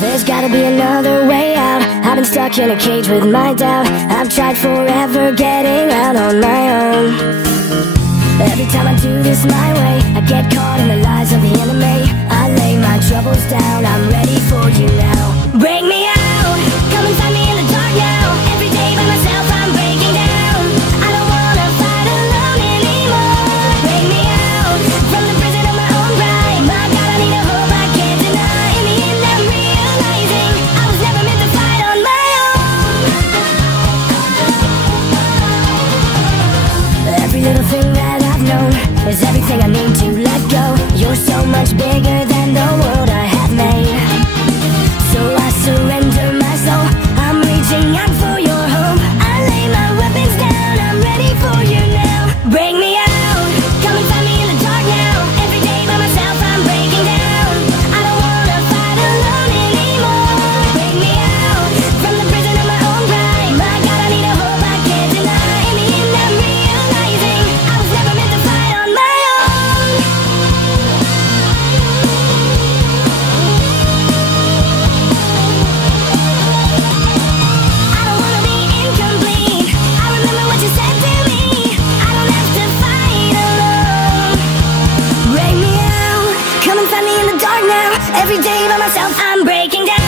There's gotta be another way out. I've been stuck in a cage with my doubt. I've tried forever getting out on my own. Every time I do this my way, I get caught in the lies of the enemy. I lay my troubles down, I'm ready for you now. Break me out, come and find me in the dark now. Every day by myself I'm breaking down. I don't wanna fight alone anymore. Break me out, from the prison of my own pride. My God, I need a hope I can't deny. In the end I'm realizing I was never meant to fight on my own. Every little thing that I've known is everything I need to let go. You're so much bigger than the world I have made. So I surrender my soul, I'm reaching out for your hope. I lay my weapons down, I'm ready for you now. Break me out, come and find me in the dark now. Every day by myself I'm breaking down. I don't wanna fight alone anymore. Break me out, from the prison of my own pride. My God, I need a hope I can't deny. In the end I'm realizing I was never meant to fight on my own. I don't wanna be incomplete. I remember what you said to me. I don't have to fight alone. Break me out, come and find me in the dark now. Every day by myself I'm breaking down.